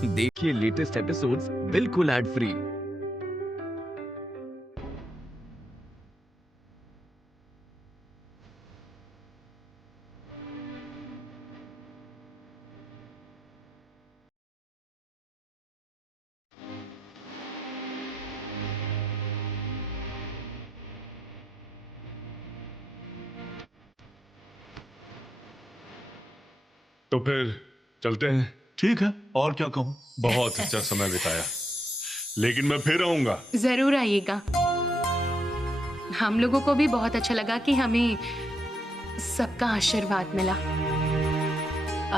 देखिए latest episodes बिल्कुल ad free. तो फिर चलते हैं। ठीक है, और क्या कहूँ। बहुत अच्छा समय बिताया, लेकिन मैं फिर आऊंगा। जरूर आइएगा। हम लोगों को भी बहुत अच्छा लगा कि हमें सबका आशीर्वाद मिला।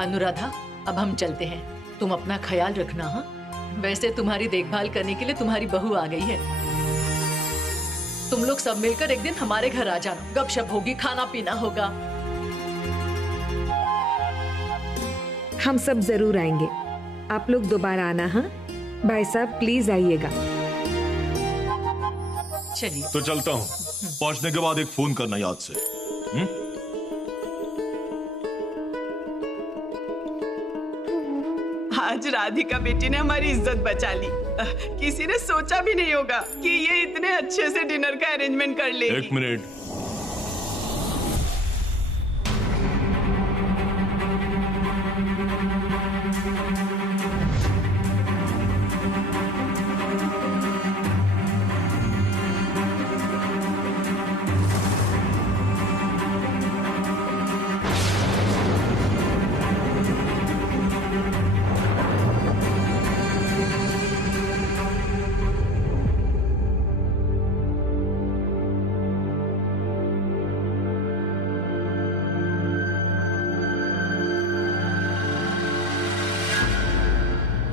अनुराधा, अब हम चलते हैं। तुम अपना ख्याल रखना। हाँ, वैसे तुम्हारी देखभाल करने के लिए तुम्हारी बहू आ गई है। तुम लोग सब मिलकर एक दिन हमारे घर आ जाना। गपशप होगी, खाना पीना होगा। हम सब जरूर आएंगे। आप लोग दोबारा आना। हाँ भाई साहब, प्लीज आइएगा। चलिए तो चलता हूँ। पहुंचने के बाद एक फोन करना याद से। आज राधिका बेटी ने हमारी इज्जत बचा ली। किसी ने सोचा भी नहीं होगा कि ये इतने अच्छे से डिनर का अरेंजमेंट कर लेगी। एक मिनट।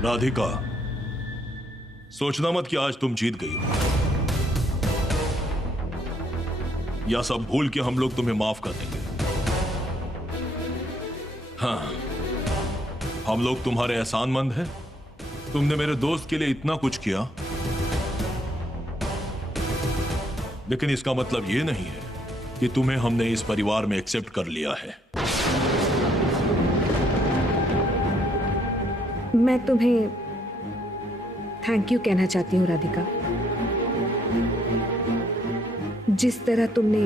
राधिका, सोचना मत कि आज तुम जीत गई हो, या सब भूल के हम लोग तुम्हें माफ कर देंगे। हाँ, हम लोग तुम्हारे एहसानमंद हैं। तुमने मेरे दोस्त के लिए इतना कुछ किया, लेकिन इसका मतलब यह नहीं है कि तुम्हें हमने इस परिवार में एक्सेप्ट कर लिया है। मैं तुम्हें थैंक यू कहना चाहती हूँ राधिका। जिस तरह तुमने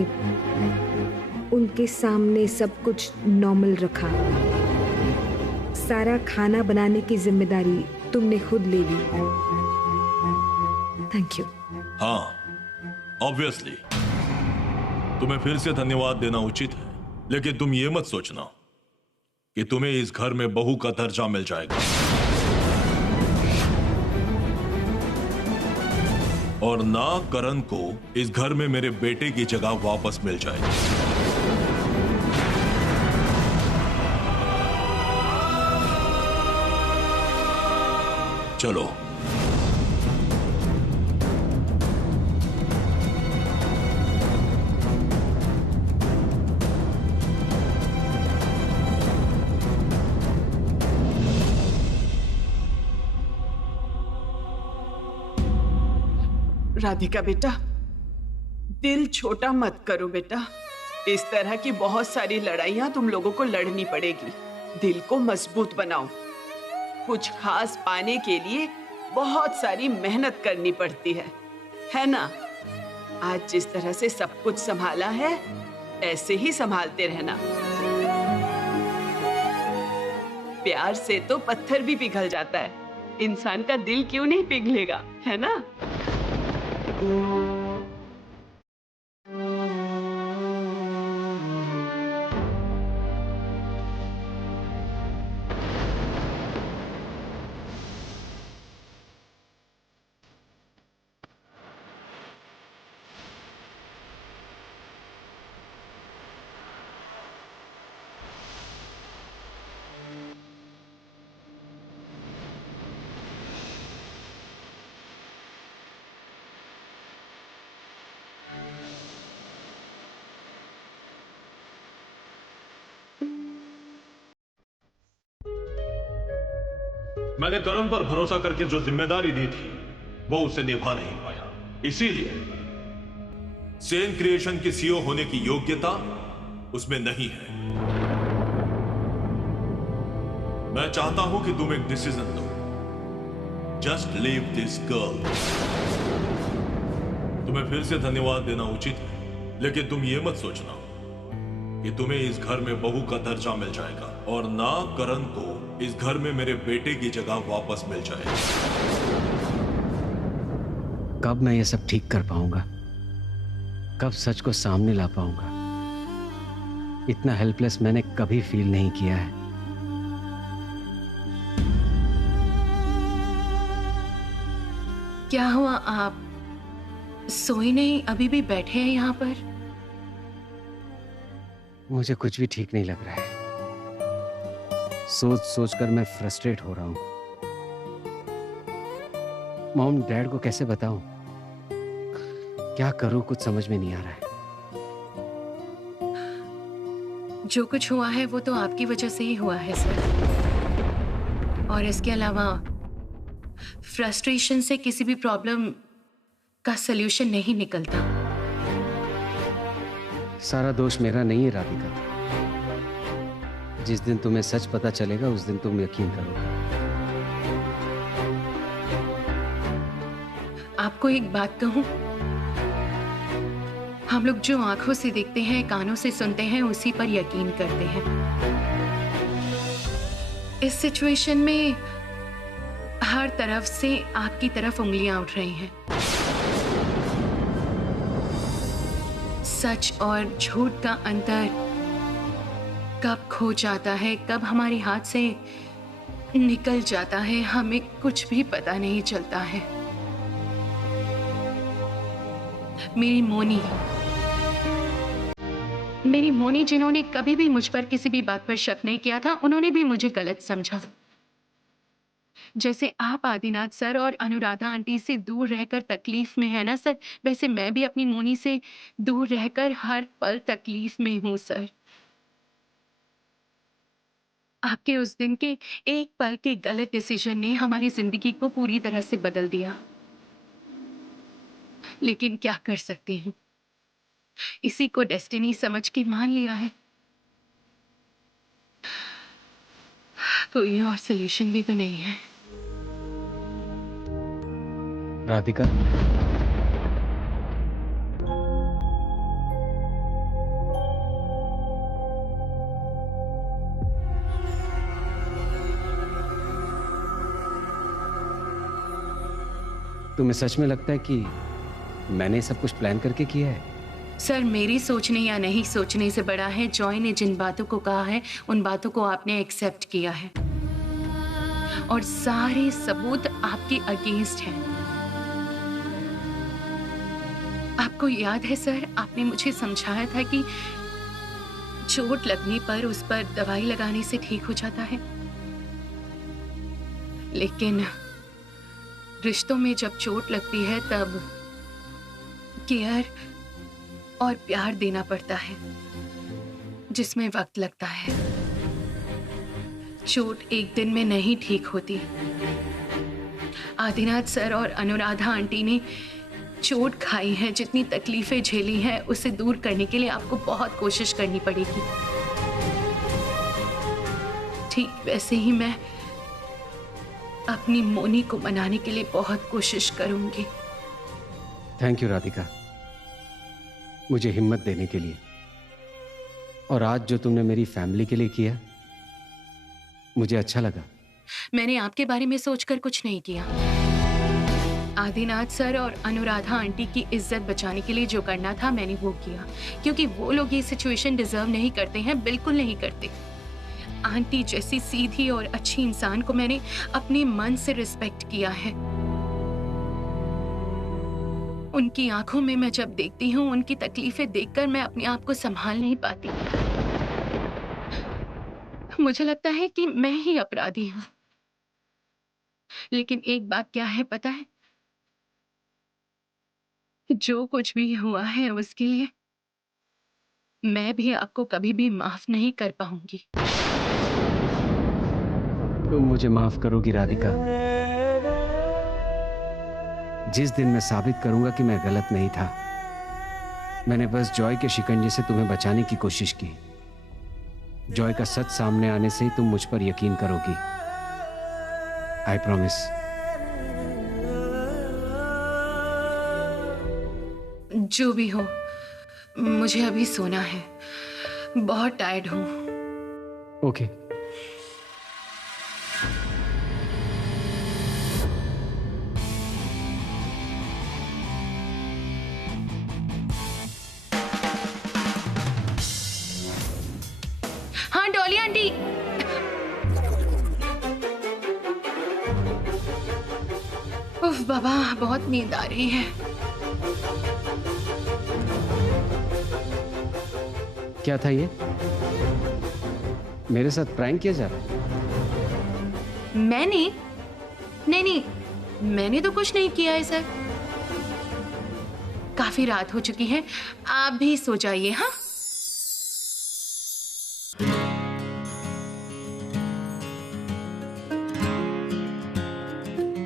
उनके सामने सब कुछ नॉर्मल रखा, सारा खाना बनाने की जिम्मेदारी तुमने खुद ले ली। Thank you. हाँ, ऑब्वियसली तुम्हें फिर से धन्यवाद देना उचित है, लेकिन तुम ये मत सोचना कि तुम्हें इस घर में बहू का दर्जा मिल जाएगा और ना करण को इस घर में मेरे बेटे की जगह वापस मिल जाएगी। चलो। राधिका बेटा, दिल छोटा मत करो बेटा। इस तरह की बहुत सारी लड़ाइयां तुम लोगों को लड़नी पड़ेगी। दिल को मजबूत बनाओ। कुछ खास पाने के लिए बहुत सारी मेहनत करनी पड़ती है ना? आज जिस तरह से सब कुछ संभाला है, ऐसे ही संभालते रहना। प्यार से तो पत्थर भी पिघल जाता है, इंसान का दिल क्यों नहीं पिघलेगा, है ना? मैंने करण पर भरोसा करके जो जिम्मेदारी दी थी वो उसे निभा नहीं पाया, इसीलिए सेन क्रिएशन के सीईओ होने की योग्यता उसमें नहीं है। मैं चाहता हूं कि तुम एक decision low just leave this girl. तुम्हें फिर से धन्यवाद देना उचित है, लेकिन तुम ये मत सोचना कि तुम्हें इस घर में बहू का दर्जा मिल जाएगा और ना करण को इस घर में मेरे बेटे की जगह वापस मिल जाएगा। कब मैं ये सब ठीक कर पाऊंगा? कब सच को सामने ला पाऊंगा? इतना हेल्पलेस मैंने कभी फील नहीं किया है। क्या हुआ, आप सोए नहीं? अभी भी बैठे हैं यहाँ पर? मुझे कुछ भी ठीक नहीं लग रहा है। सोच सोच कर मैं फ्रस्ट्रेट हो रहा हूं। मॉम डैड को कैसे बताऊं? क्या करूं, कुछ समझ में नहीं आ रहा है। जो कुछ हुआ है वो तो आपकी वजह से ही हुआ है सर, और इसके अलावा फ्रस्ट्रेशन से किसी भी प्रॉब्लम का सलूशन नहीं निकलता। सारा दोष मेरा नहीं है राधिका। जिस दिन तुम्हें सच पता चलेगा उस दिन तुम यकीन करोगे। आपको एक बात कहूं, हम लोग जो आंखों से देखते हैं, कानों से सुनते हैं, उसी पर यकीन करते हैं। इस सिचुएशन में हर तरफ से आपकी तरफ उंगलियां उठ रही हैं। सच और झूठ का अंतर कब खो जाता है, कब हमारे हाथ से निकल जाता है, हमें कुछ भी पता नहीं चलता है। मेरी मोनी जिन्होंने कभी भी मुझ पर किसी भी बात पर शक नहीं किया था, उन्होंने भी मुझे गलत समझा। जैसे आप आदिनाथ सर और अनुराधा आंटी से दूर रहकर तकलीफ में है ना सर, वैसे मैं भी अपनी मोनी से दूर रहकर हर पल तकलीफ में हूँ सर। आपके उस दिन के एक पल के गलत डिसीजन ने हमारी जिंदगी को पूरी तरह से बदल दिया, लेकिन क्या कर सकती हूँ, इसी को डेस्टिनी समझ के मान लिया है। कोई और सलूशन भी तो नहीं है। राधिका, तुम्हें सच में लगता है कि मैंने सब कुछ प्लान करके किया है? सर, मेरी सोचने या नहीं सोचने से बड़ा है जॉय ने जिन बातों को कहा है, उन बातों को आपने एक्सेप्ट किया है और सारे सबूत आपके अगेंस्ट हैं। आपको याद है सर, आपने मुझे समझाया था कि चोट लगने पर उस पर दवाई लगाने से ठीक हो जाता है, लेकिन रिश्तों में जब चोट लगती है तब केयर और प्यार देना पड़ता है, जिसमें वक्त लगता है। चोट एक दिन में नहीं ठीक होती। आदिनाथ सर और अनुराधा आंटी ने चोट खाई है, जितनी तकलीफें झेली हैं, उसे दूर करने के लिए आपको बहुत कोशिश करनी पड़ेगी। ठीक वैसे ही मैं अपनी मोनी को मनाने के लिए बहुत कोशिश करूंगी। थैंक यू राधिका, मुझे हिम्मत देने के लिए। और आज जो तुमने मेरी फैमिली के लिए किया, मुझे अच्छा लगा। मैंने आपके बारे में सोचकर कुछ नहीं किया। आदिनाथ सर और अनुराधा आंटी की इज्जत बचाने के लिए जो करना था मैंने वो किया, क्योंकि वो लोग ये सिचुएशन डिजर्व नहीं करते हैं, बिल्कुल नहीं करते। आंटी जैसी सीधी और अच्छी इंसान को मैंने अपने मन से रिस्पेक्ट किया है। उनकी आंखों में मैं जब देखती हूँ, उनकी तकलीफें देखकर मैं अपने आप को संभाल नहीं पाती। मुझे लगता है कि मैं ही अपराधी हूँ। लेकिन एक बात क्या है पता है? जो कुछ भी हुआ है उसके लिए मैं भी आपको कभी भी माफ नहीं कर पाऊंगी। तुम मुझे माफ करोगी राधिका? जिस दिन मैं साबित करूंगा कि मैं गलत नहीं था। मैंने बस जॉय के शिकंजे से तुम्हें बचाने की कोशिश की। जॉय का सच सामने आने से ही तुम मुझ पर यकीन करोगी। I promise. जो भी हो, मुझे अभी सोना है। बहुत टायर्ड हूँ। ओके। हाँ डॉली आंटी। उफ बाबा, बहुत नींद आ रही है। क्या था ये? मेरे साथ प्रैंक किया जा रहा है? मैंने? नहीं, मैंने तो कुछ नहीं किया है सर। काफी रात हो चुकी है, आप भी सो जाइए। हाँ,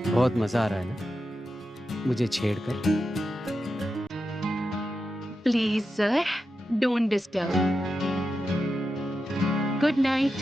बहुत मजा आ रहा है ना मुझे छेड़कर? Please sir, don't disturb. Good night.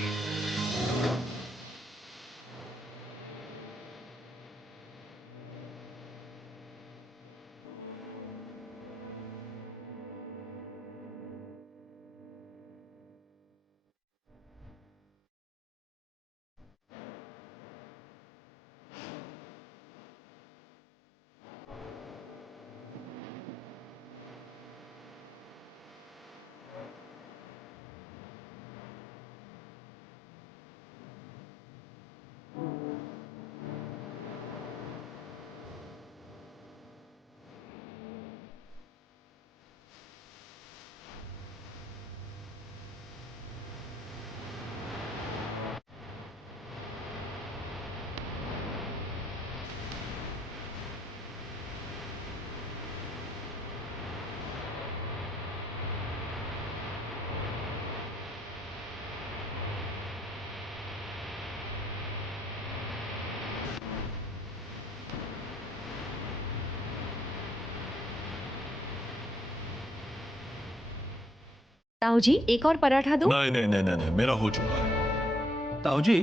ताऊ जी, एक और पराठा दो। नहीं नहीं नहीं नहीं नहीं, मेरा हो चुका है। ताऊ जी,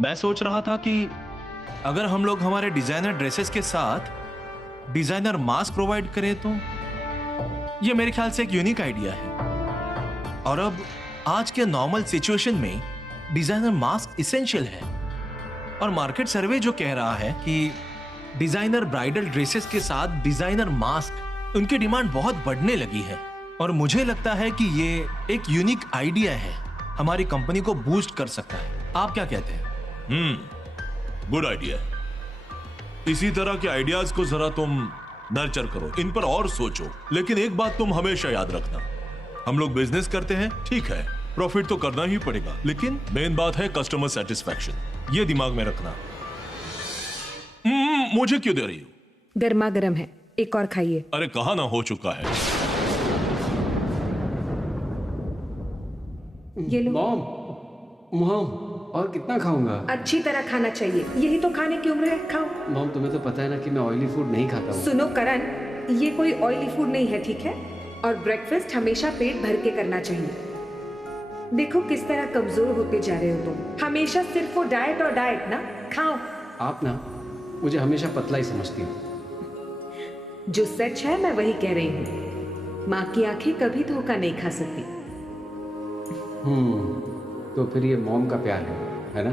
मैं सोच रहा था कि अगर हम लोग हमारे डिजाइनर ड्रेसेस के साथ डिजाइनर मास्क प्रोवाइड करें तो ये मेरे ख्याल से एक यूनिक आइडिया है। और अब आज के नॉर्मल सिचुएशन में डिजाइनर मास्क इसेंशियल है। और मार्केट सर्वे जो कह रहा है कि डिजाइनर ब्राइडल ड्रेसेस के साथ डिजाइनर मास्क, उनकी डिमांड बहुत बढ़ने लगी है। और मुझे लगता है कि ये एक यूनिक आइडिया है, हमारी कंपनी को बूस्ट कर सकता है। आप क्या कहते हैं? Good idea. इसी तरह के आइडियाज को जरा तुम नर्चर करो, इन पर और सोचो। लेकिन एक बात तुम हमेशा याद रखना, हम लोग बिजनेस करते हैं, ठीक है, प्रॉफिट तो करना ही पड़ेगा, लेकिन मेन बात है कस्टमर सेटिस्फैक्शन। ये दिमाग में रखना। मुझे क्यों दे रही हो? गर्मा गर्म है, एक और खाइए। अरे कहा ना हो चुका है। ये लो। मॉम, और कितना खाऊंगा? अच्छी तरह खाना चाहिए, यही तो खाने की उम्र है, खाओ। मॉम, तुम्हें तो पता है ना कि मैं ऑयली फूड नहीं खाता हूँ। सुनो करण, ये कोई ऑयली फूड नहीं है, ठीक है? और ब्रेकफास्ट हमेशा पेट भर के करना चाहिए। देखो किस तरह कमजोर होते जा रहे हो तुम। हमेशा सिर्फ वो डाइट और डाइट ना, खाओ। आप ना मुझे हमेशा पतला ही समझती हो। जो सच है मैं वही कह रही हूँ। माँ की आंखें कभी धोखा नहीं खा सकती। तो फिर ये मॉम का प्यार है ना?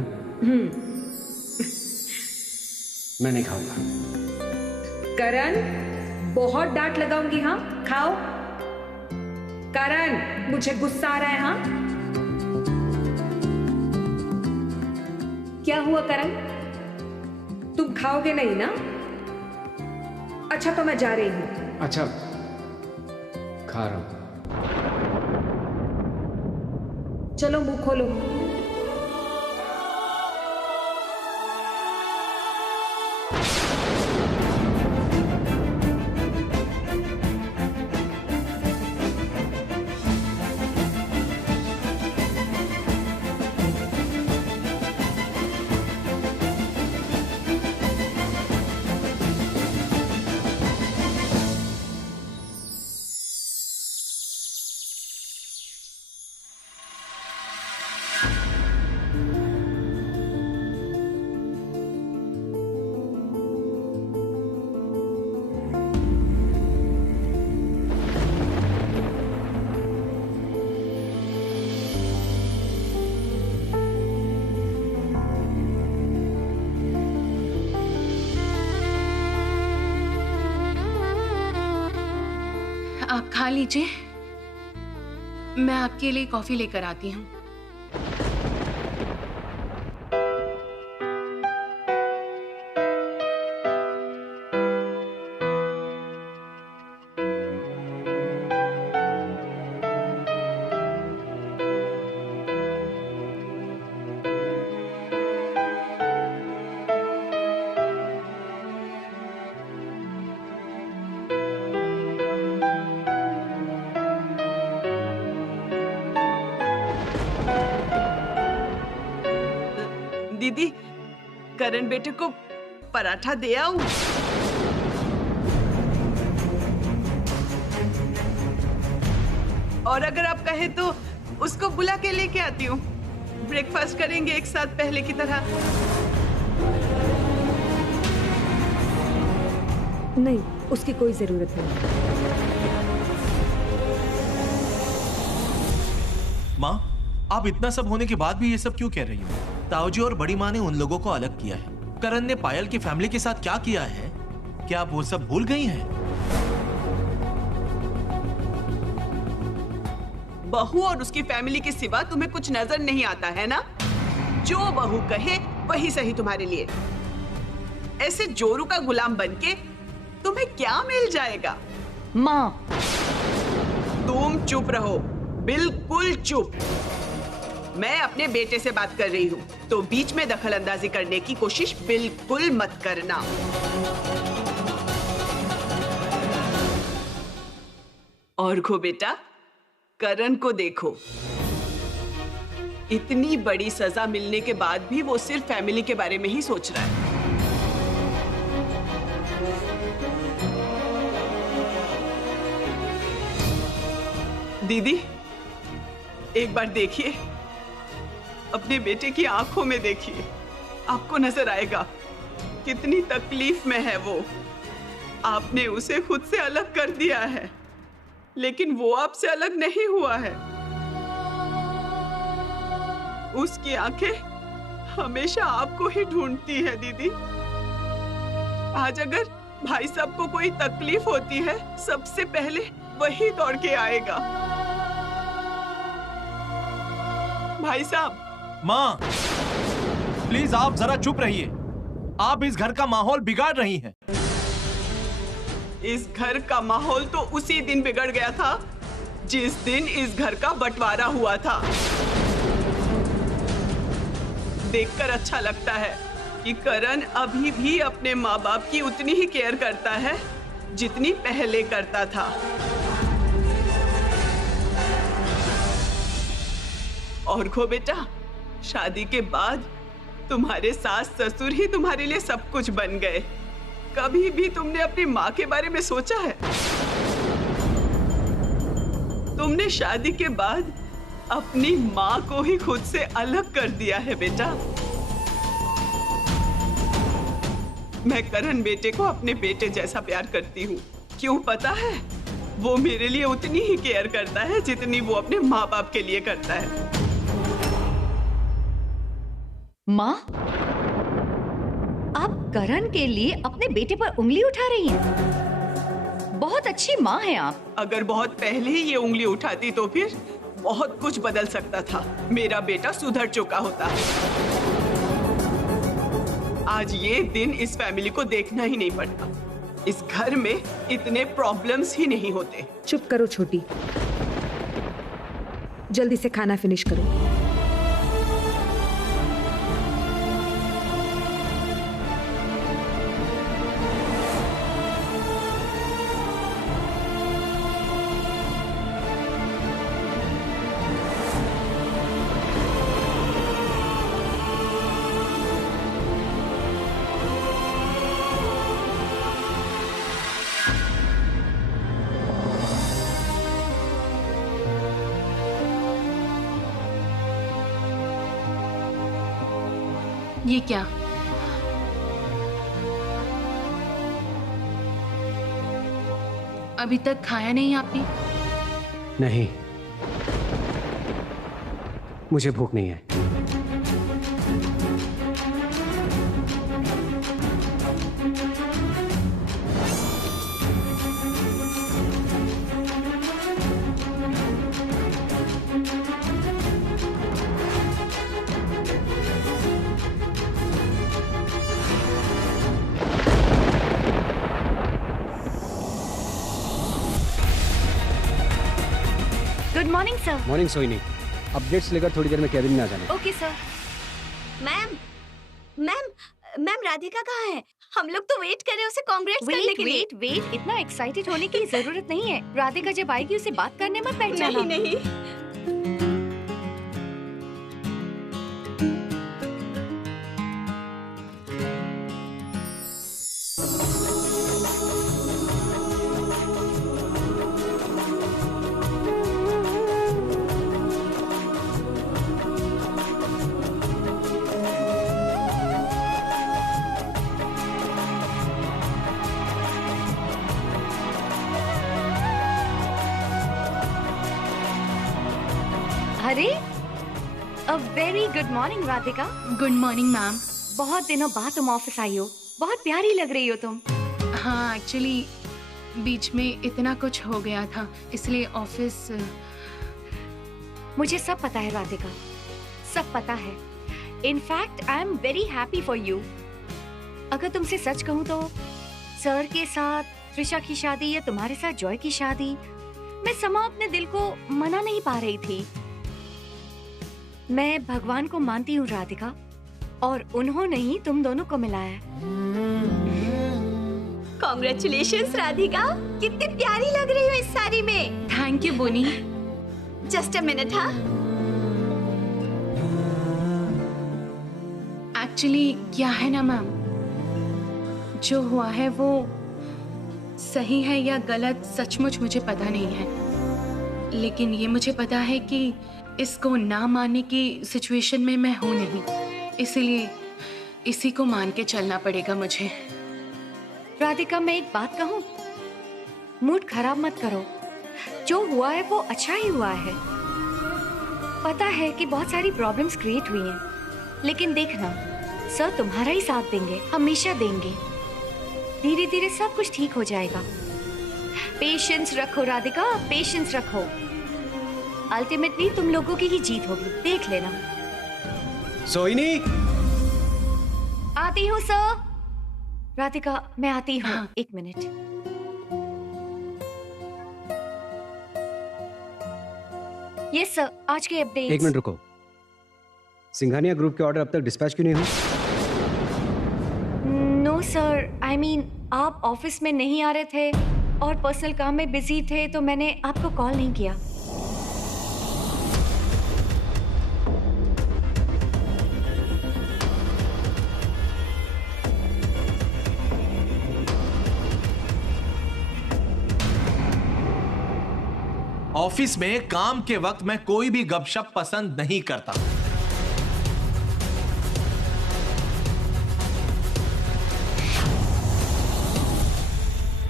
मैं नहीं खाऊंगा। करण, बहुत डांट लगाऊंगी। हाँ, खाओ। करण, मुझे गुस्सा आ रहा है। हाँ, क्या हुआ करण? तुम खाओगे नहीं ना? अच्छा तो मैं जा रही हूं। अच्छा, खा रहा हूं। चलो मुंह खोलो। आप खा लीजिए, मैं आपके लिए कॉफी लेकर आती हूँ। दीदी, करण बेटे को पराठा दे आऊं? और अगर आप कहे तो उसको बुला के लेके आती हूँ। ब्रेकफास्ट करेंगे एक साथ पहले की तरह। नहीं, उसकी कोई जरूरत नहीं। माँ, आप इतना सब होने के बाद भी ये सब क्यों कह रही हो? ताऊजी और बड़ी माँ ने उन लोगों को अलग किया है। करण ने पायल की फैमिली के साथ क्या किया है, क्या आप वो सब भूल गई हैं? बहू और उसकी फैमिली के सिवा तुम्हें कुछ नजर नहीं आता है ना? जो बहू कहे वही सही तुम्हारे लिए। ऐसे जोरू का गुलाम बनके तुम्हें क्या मिल जाएगा? माँ, तुम चुप रहो, बिल्कुल चुप। मैं अपने बेटे से बात कर रही हूँ, तो बीच में दखल अंदाजी करने की कोशिश बिल्कुल मत करना। और खो बेटा, करण को देखो, इतनी बड़ी सजा मिलने के बाद भी वो सिर्फ फैमिली के बारे में ही सोच रहा है। दीदी, एक बार देखिए, अपने बेटे की आंखों में देखिए, आपको नजर आएगा कितनी तकलीफ में है वो। आपने उसे खुद से अलग कर दिया है, लेकिन वो आपसे अलग नहीं हुआ है। उसकी आंखें हमेशा आपको ही ढूंढती है दीदी। आज अगर भाई साहब को कोई तकलीफ होती है, सबसे पहले वही दौड़ के आएगा। भाई साहब। माँ, प्लीज आप जरा चुप रहिए। आप इस घर का माहौल बिगाड़ रही हैं। इस घर का माहौल तो उसी दिन बिगड़ गया था जिस दिन इस घर का बंटवारा हुआ था। देखकर अच्छा लगता है कि करण अभी भी अपने माँ बाप की उतनी ही केयर करता है जितनी पहले करता था। और खो बेटा, शादी के बाद तुम्हारे सास ससुर ही तुम्हारे लिए सब कुछ बन गए। कभी भी तुमने अपनी माँ के बारे में सोचा है? तुमने शादी के बाद अपनी माँ को ही खुद से अलग कर दिया है बेटा। मैं करण बेटे को अपने बेटे जैसा प्यार करती हूँ। क्यों पता है? वो मेरे लिए उतनी ही केयर करता है जितनी वो अपने माँ बाप के लिए करता है। माँ, आप करण के लिए अपने बेटे पर उंगली उठा रही हैं। बहुत अच्छी माँ हैं आप। अगर बहुत पहले ही ये उंगली उठाती तो फिर बहुत कुछ बदल सकता था। मेरा बेटा सुधर चुका होता। आज ये दिन इस फैमिली को देखना ही नहीं पड़ता। इस घर में इतने प्रॉब्लम्स ही नहीं होते। चुप करो छोटी, जल्दी से खाना फिनिश करो। ये क्या? अभी तक खाया नहीं आपने? नहीं, मुझे भूख नहीं है। Good morning sir. मॉर्निंग सोहिनी, अपडेट्स लेकर थोड़ी देर में कैबिन में आ जाना। Okay sir. Ma'am ma'am ma'am Radhika कहाँ है? हम लोग तो वेट कर रहे हैं उसे कांग्रेट्स करने के लिए। वेट इतना एक्साइटेड होने की जरूरत नहीं है। राधिका जब आएगी उसे बात करने मत बैठ जाना। नहीं अरे a very good morning Radhika. Good morning ma'am. बहुत दिनों बाद तुम ऑफिस आई हो, बहुत प्यारी लग रही हो तुम। हाँ एक्चुअली बीच में इतना कुछ हो गया था इसलिए ऑफिस। मुझे सब पता है राधिका, सब पता है। In fact I am very happy for you. अगर तुमसे सच कहूँ तो सर के साथ त्रिशा की शादी या तुम्हारे साथ जॉय की शादी, मैं समा अपने दिल को मना नहीं पा रही थी। मैं भगवान को मानती हूँ राधिका, और उन्होंने ही तुम दोनों को मिलाया। Congratulations राधिका, कितनी प्यारी लग रही हो इस साड़ी में। Thank you Bonnie. Just a minute. हाँ एक्चुअली क्या है ना मैम, जो हुआ है वो सही है या गलत सचमुच मुझे पता नहीं है, लेकिन ये मुझे पता है कि इसको ना मानने की सिचुएशन में मैं हूं नहीं, इसलिए इसी को मान के चलना पड़ेगा मुझे। राधिका मैं एक बात कहूँ, मूड खराब मत करो। जो हुआ है वो अच्छा ही हुआ है। पता है कि बहुत सारी प्रॉब्लम्स क्रिएट हुई हैं, लेकिन देखना सर तुम्हारा ही साथ देंगे, हमेशा देंगे। धीरे धीरे सब कुछ ठीक हो जाएगा। पेशेंस रखो राधिका, पेशेंस रखो। अल्टीमेटली तुम लोगों की ही जीत होगी, देख लेना। सोहिनी, आती हूँ सर। राधिका मैं आती हूँ। हाँ। एक मिनट। यस सर, आज के अपडेट्स। एक मिनट रुको। सिंघानिया ग्रुप के ऑर्डर अब तक डिस्पैच क्यों नहीं हुए? नो सर, आई मीन आप ऑफिस में नहीं आ रहे थे और पर्सनल काम में बिजी थे, तो मैंने आपको कॉल नहीं किया। ऑफिस में काम के वक्त मैं कोई भी गपशप पसंद नहीं करता।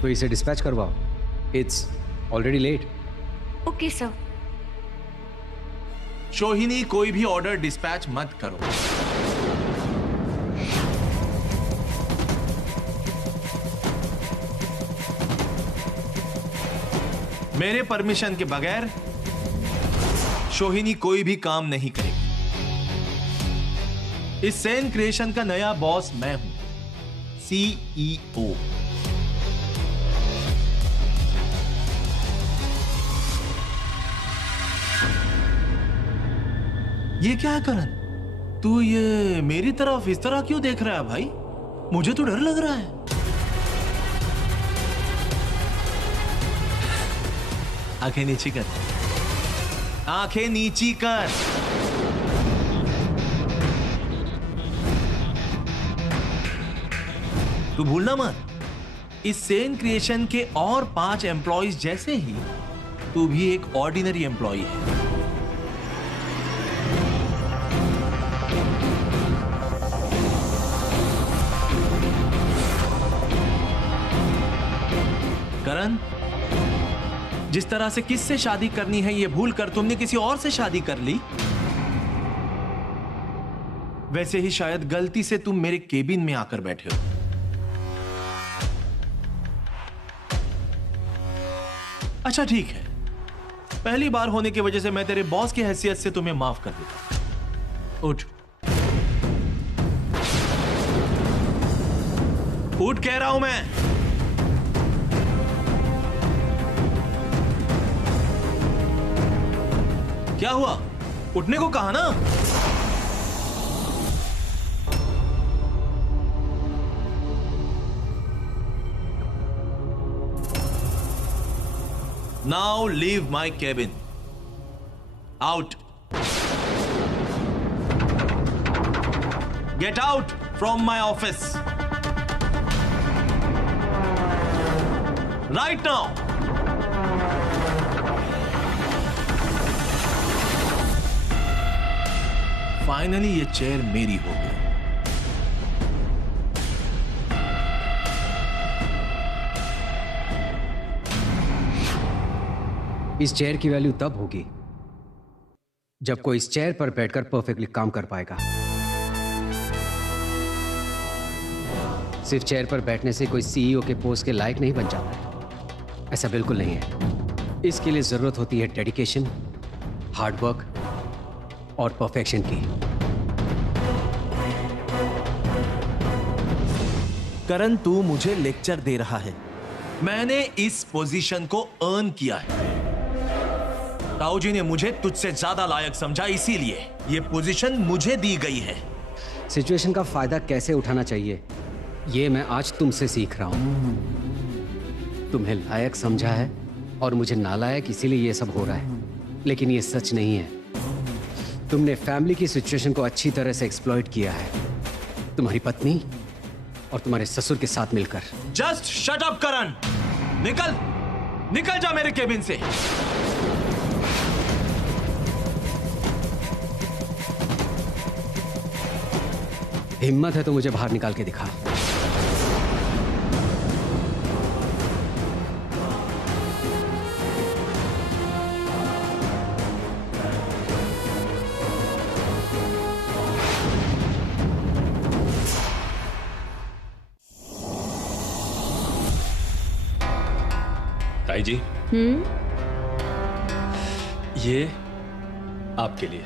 तो इसे डिस्पैच करवाओ। It's already late. Okay sir. Sohini, कोई भी ऑर्डर डिस्पैच मत करो। मेरे परमिशन के बगैर सोहिनी कोई भी काम नहीं करेगी। इस सेन क्रिएशन का नया बॉस मैं हूं, CEO। ये क्या है करण? तू ये मेरी तरफ इस तरह क्यों देख रहा है भाई? मुझे तो डर लग रहा है। आंखें नीची कर, आंखें नीची कर। तू भूलना मत, इस सेन क्रिएशन के और 5 एम्प्लॉइज जैसे ही तू भी एक ऑर्डिनरी एम्प्लॉय है। करण, जिस तरह से किससे शादी करनी है ये भूल कर तुमने किसी और से शादी कर ली, वैसे ही शायद गलती से तुम मेरे केबिन में आकर बैठे हो। अच्छा ठीक है, पहली बार होने की वजह से मैं तेरे बॉस की हैसियत से तुम्हें माफ कर देता। उठ उठ कह रहा हूं मैं। क्या हुआ? उठने को कहा ना। Now leave my cabin. Out. Get out from my office. Right now. Finally ये चेयर मेरी हो गई। इस चेयर की वैल्यू तब होगी जब कोई इस चेयर पर बैठकर परफेक्टली काम कर पाएगा। सिर्फ चेयर पर बैठने से कोई सीईओ के पोस्ट के लायक नहीं बन जाता है, ऐसा बिल्कुल नहीं है। इसके लिए जरूरत होती है डेडिकेशन, हार्डवर्क और परफेक्शन की। करण, तू मुझे लेक्चर दे रहा है। मैंने इस पोजीशन को अर्न किया है। ताऊ जी ने मुझे तुझसे ज्यादा लायक समझा, इसीलिए ये पोजीशन मुझे दी गई है। सिचुएशन का फायदा कैसे उठाना चाहिए ये मैं आज तुमसे सीख रहा हूं। तुम्हें लायक समझा है और मुझे नालायक, इसीलिए ये सब हो रहा है। लेकिन ये सच नहीं है। तुमने फैमिली की सिचुएशन को अच्छी तरह से एक्सप्लॉइट किया है, तुम्हारी पत्नी और तुम्हारे ससुर के साथ मिलकर। जस्ट शट अप करण, निकल जा मेरे केबिन से। हिम्मत है तो मुझे बाहर निकाल के दिखा। ताई जी, ये आपके लिए।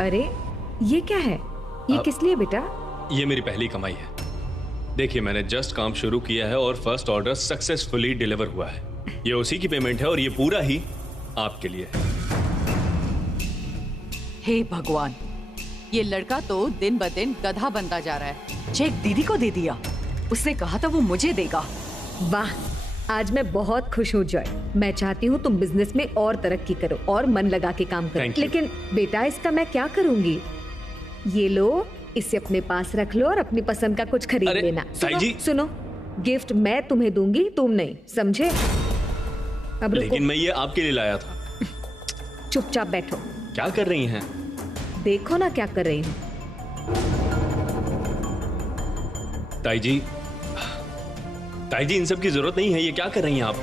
अरे ये क्या है? ये किस लिए बेटा? ये मेरी पहली कमाई है। देखिए, मैंने जस्ट काम शुरू किया है और फर्स्ट ऑर्डर सक्सेसफुली डिलीवर हुआ है। ये उसी की पेमेंट है और ये पूरा ही आपके लिए है। हे भगवान, ये लड़का तो दिन ब दिन गधा बनता जा रहा है। चेक दीदी को दे दिया, उसने कहा था वो मुझे देगा। वाह, आज मैं बहुत खुश हूँ जॉय। मैं चाहती हूँ तुम बिजनेस में और तरक्की करो और मन लगा के काम करो। लेकिन बेटा, इसका मैं क्या करूँगी? ये लो, इसे अपने पास रख लो और अपनी पसंद का कुछ खरीद लेना। सुनो, गिफ्ट मैं तुम्हें दूंगी, तुम नहीं, समझे? अब लेकिन मैं ये आपके लिए लाया था। चुपचाप बैठो। क्या कर रही हैं? देखो ना क्या कर रही हूँ। ताई जी, इन सब की जरूरत नहीं है। ये क्या कर रही हैं आप?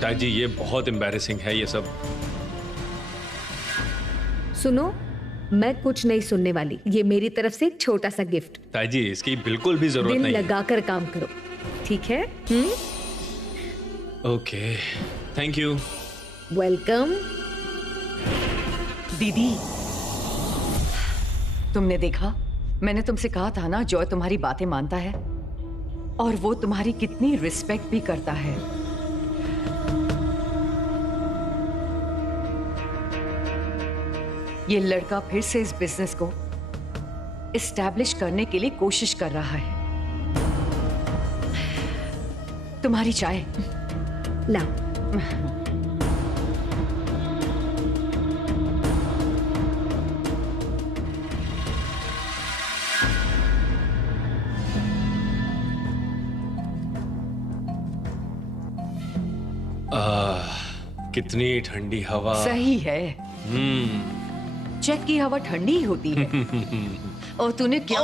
ताई जी, ये बहुत एम्बैरेसिंग है ये सब। सुनो, मैं कुछ नहीं सुनने वाली। ये मेरी तरफ से एक छोटा सा गिफ्ट। ताई जी, इसकी बिल्कुल भी जरूरत नहीं है। दिल लगाकर काम करो, ठीक है? Okay, thank you. वेलकम। दीदी, तुमने देखा, मैंने तुमसे कहा था ना, जॉय तुम्हारी बातें मानता है और वो तुम्हारी कितनी रिस्पेक्ट भी करता है। ये लड़का फिर से इस बिजनेस को एस्टैब्लिश करने के लिए कोशिश कर रहा है। तुम्हारी चाय लाओ। कितनी ठंडी हवा। सही है। चेक की हवा ठंडी ही होती है। और तूने क्या?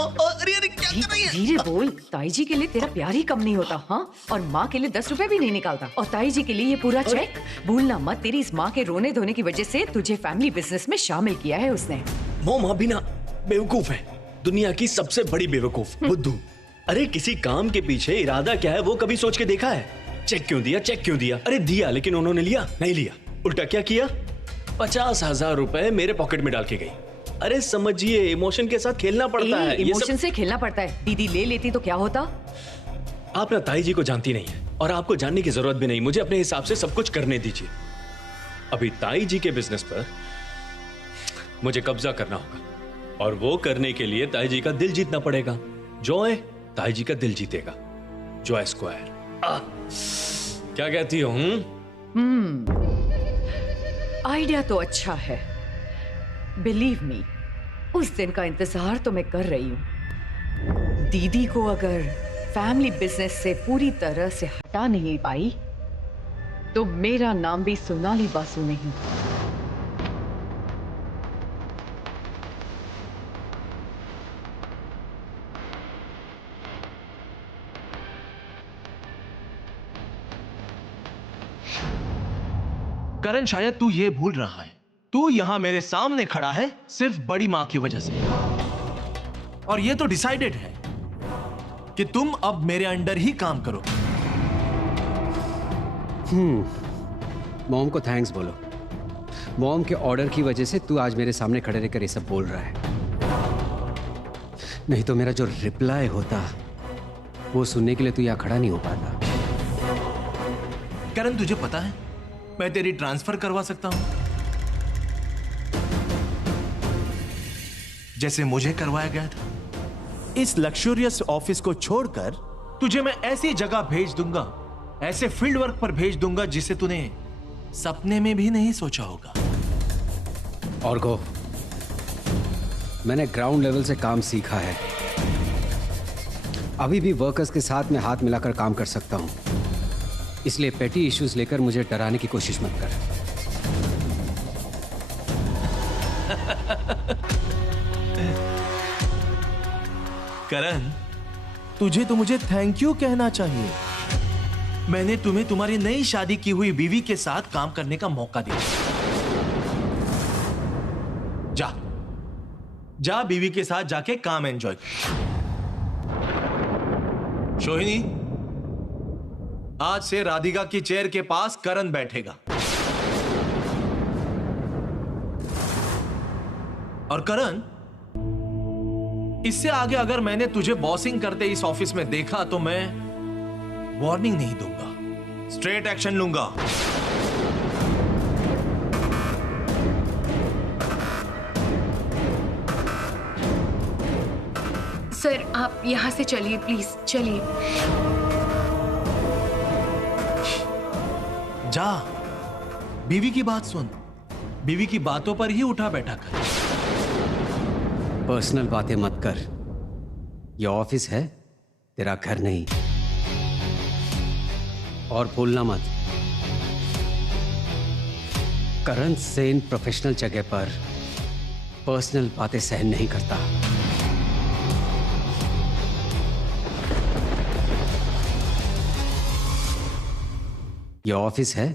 धीरे बोल। ताई जी के लिए तेरा प्यार ही कम नहीं होता, हाँ? और माँ के लिए 10 रुपए भी नहीं निकालता। और ताई जी के लिए ये पूरा चेक। भूलना मत, तेरी इस माँ के रोने धोने की वजह से तुझे फैमिली बिजनेस में शामिल किया है उसने। वो माँ भी ना बेवकूफ है, दुनिया की सबसे बड़ी बेवकूफ, बुद्धू। अरे किसी काम के पीछे इरादा क्या है वो कभी सोच के देखा है? चेक क्यों दिया, चेक क्यों दिया? अरे दिया, लेकिन उन्होंने लिया नहीं लिया। उल्टा क्या किया? 50,000 रुपए मेरे पॉकेट में डाल के गई। अरे समझिए, इमोशन के साथ खेलना पड़ता है। इमोशन से खेलना पड़ता है। दीदी ले लेती तो क्या होता? आप ना ताई जी को जानती नहीं है और आपको जानने की जरूरत भी नहीं। मुझे अपने हिसाब से सब कुछ करने दीजिए। अभी ताई जी के बिजनेस पर मुझे कब्जा करना होगा और वो करने के लिए ताई जी का दिल जीतना पड़ेगा। जॉय ताई जी का दिल जीतेगा। Joy square. क्या कहती हो? आइडिया तो अच्छा है। बिलीव मी, उस दिन का इंतजार तो मैं कर रही हूँ। दीदी को अगर फैमिली बिजनेस से पूरी तरह से हटा नहीं पाई तो मेरा नाम भी सोनाली बासु नहीं। करण, शायद तू ये भूल रहा है, तू यहां मेरे सामने खड़ा है सिर्फ बड़ी मां की वजह से। और ये तो डिसाइडेड है कि तुम अब मेरे अंडर ही काम करो। मॉम को थैंक्स बोलो। मॉम के ऑर्डर की वजह से तू आज मेरे सामने खड़े रहकर ये सब बोल रहा है। नहीं तो मेरा जो रिप्लाई होता वो सुनने के लिए तू यहाँ खड़ा नहीं हो पाता। करण, तुझे पता है मैं तेरी ट्रांसफर करवा सकता हूं, जैसे मुझे करवाया गया था। इस लग्जरियस ऑफिस को छोड़कर तुझे मैं ऐसी जगह भेज दूंगा, ऐसे फील्ड वर्क पर भेज दूंगा जिसे तूने सपने में भी नहीं सोचा होगा। और को मैंने ग्राउंड लेवल से काम सीखा है। अभी भी वर्कर्स के साथ में हाथ मिलाकर काम कर सकता हूं। इसलिए पेटी इश्यूज लेकर मुझे डराने की कोशिश मत कर। करण, तुझे तो मुझे थैंक यू कहना चाहिए। मैंने तुम्हें तुम्हारी नई शादी की हुई बीवी के साथ काम करने का मौका दिया। जा जा बीवी के साथ जाके काम एंजॉय कर। सोहिनी, आज से राधिका की चेयर के पास करण बैठेगा। और करण, इससे आगे अगर मैंने तुझे बॉसिंग करते इस ऑफिस में देखा तो मैं वार्निंग नहीं दूंगा, स्ट्रेट एक्शन लूंगा। सर, आप यहां से चलिए प्लीज, चलिए। जा, बीवी की बात सुन, बीवी की बातों पर ही उठा बैठा कर। पर्सनल बातें मत कर। ये ऑफिस है, तेरा घर नहीं। और भूलना मत, करण सेन प्रोफेशनल जगह पर पर्सनल बातें सहन नहीं करता। ये ऑफिस है,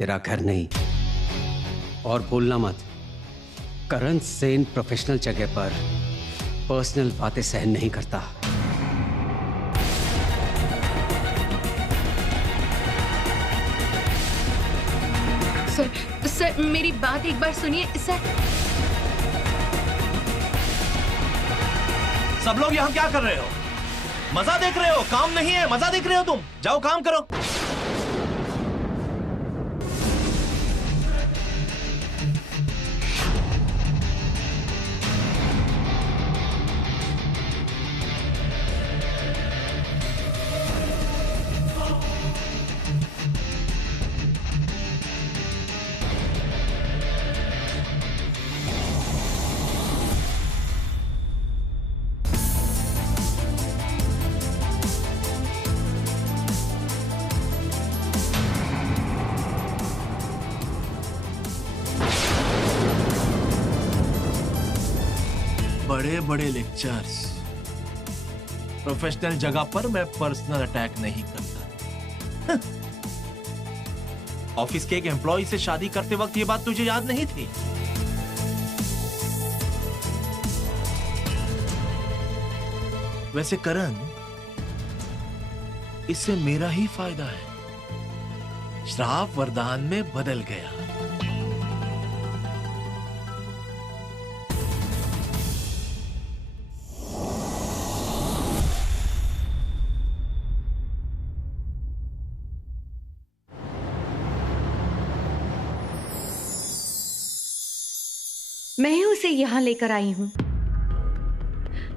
तेरा घर नहीं। और भूलना मत, करण सेन प्रोफेशनल जगह पर पर्सनल बातें सहन नहीं करता। सर, मेरी बात एक बार सुनिए सर। सब लोग यहां क्या कर रहे हो? मजा देख रहे हो? काम नहीं है, मजा देख रहे हो तुम? जाओ काम करो। बड़े बड़े लेक्चर्स, प्रोफेशनल जगह पर मैं पर्सनल अटैक नहीं करता। ऑफिस के एक एम्प्लॉय से शादी करते वक्त ये बात तुझे याद नहीं थी? वैसे करण, इससे मेरा ही फायदा है। श्राप वरदान में बदल गया। मैं ही उसे यहाँ लेकर आई हूँ।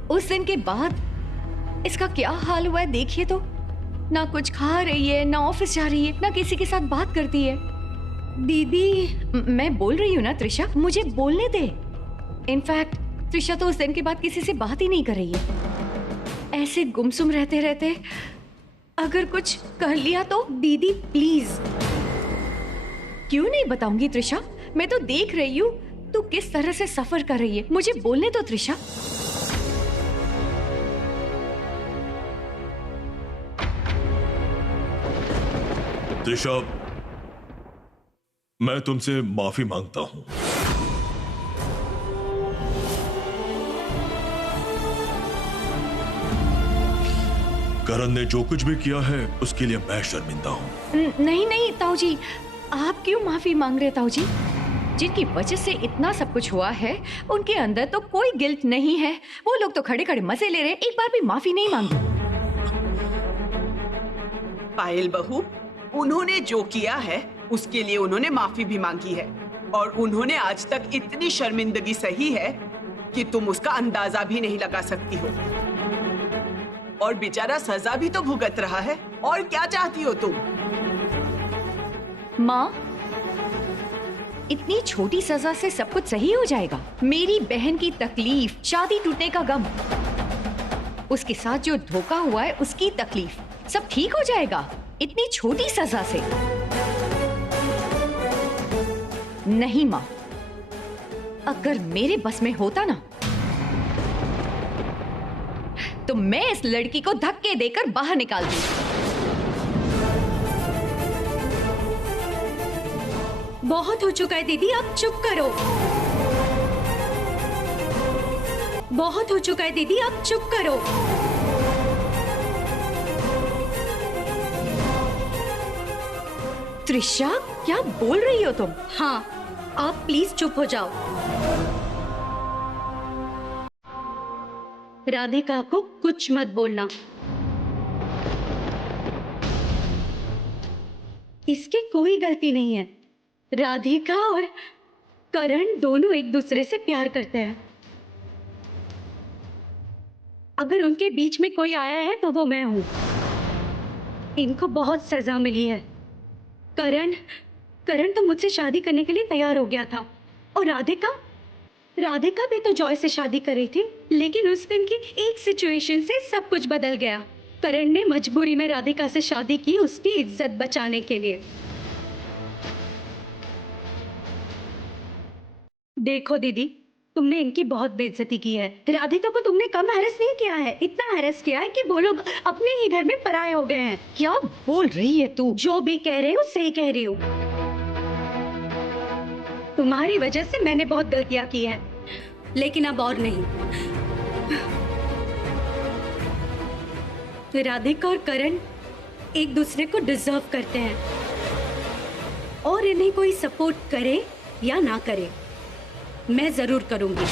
उस दिन के बाद इसका क्या हाल हुआ है देखिए तो। ना कुछ खा रही है, ना ऑफिस जा रही है, ना किसी के साथ बात करती है। दीदी मैं बोल रही हूँ ना त्रिशा, मुझे बोलने दे। इनफैक्ट त्रिशा तो उस दिन के बाद किसी से बात ही नहीं कर रही है। ऐसे गुमसुम रहते रहते अगर कुछ कर लिया तो। दीदी प्लीज। क्यों नहीं बताऊंगी त्रिशा, मैं तो देख रही हूँ तू किस तरह से सफर कर रही है। मुझे बोलने दो त्रिशा। त्रिशा, मैं तुमसे माफी मांगता हूं। करण ने जो कुछ भी किया है उसके लिए मैं शर्मिंदा हूं। नहीं नहीं ताऊ जी, आप क्यों माफी मांग रहे ताऊ जी? जिनकी वजह से इतना सब कुछ हुआ है उनके अंदर तो कोई गिल्ट नहीं है। वो लोग तो खड़े खड़े मजे ले रहे, एक बार भी माफी नहीं मांगी। पायल बहू, उन्होंने जो किया है उसके लिए उन्होंने माफी भी मांगी है, और उन्होंने आज तक इतनी शर्मिंदगी सही है कि तुम उसका अंदाजा भी नहीं लगा सकती हो। और बेचारा सजा भी तो भुगत रहा है, और क्या चाहती हो तुम? माँ, इतनी छोटी सजा से सब कुछ सही हो जाएगा? मेरी बहन की तकलीफ, शादी टूटने का गम, उसके साथ जो धोखा हुआ है उसकी तकलीफ, सब ठीक हो जाएगा इतनी छोटी सजा से? नहीं माँ, अगर मेरे बस में होता ना तो मैं इस लड़की को धक्के देकर बाहर निकाल दी। बहुत हो चुका है दीदी, अब चुप करो। बहुत हो चुका है दीदी, अब चुप करो। त्रिशा, क्या बोल रही हो तुम? हाँ, आप प्लीज चुप हो जाओ। राधिका को कुछ मत बोलना। इसकी कोई गलती नहीं है। राधिका और करण दोनों एक दूसरे से प्यार करते हैं। अगर उनके बीच में कोई आया है तो वो मैं हूं। इनको बहुत सजा मिली है। करण तो मुझसे शादी करने के लिए तैयार हो गया था, और राधिका भी तो जॉय से शादी कर रही थी, लेकिन उस दिन की एक सिचुएशन से सब कुछ बदल गया। करण ने मजबूरी में राधिका से शादी की, उसकी इज्जत बचाने के लिए। देखो दीदी, तुमने इनकी बहुत बेइज्जती की है। राधिका को तुमने कम हैरेस नहीं किया है, इतना हैरेस किया है कि वो लोग अपने ही घर में पराये हो गए हैं। क्या बोल रही है तू? जो भी कह रही हो सही कह रही हो। तुम्हारी वजह से मैंने बहुत गलतियां की है, लेकिन अब और नहीं। राधिका और करण एक दूसरे को डिजर्व करते हैं, और इन्हें कोई सपोर्ट करे या ना करे, मैं जरूर करूंगी।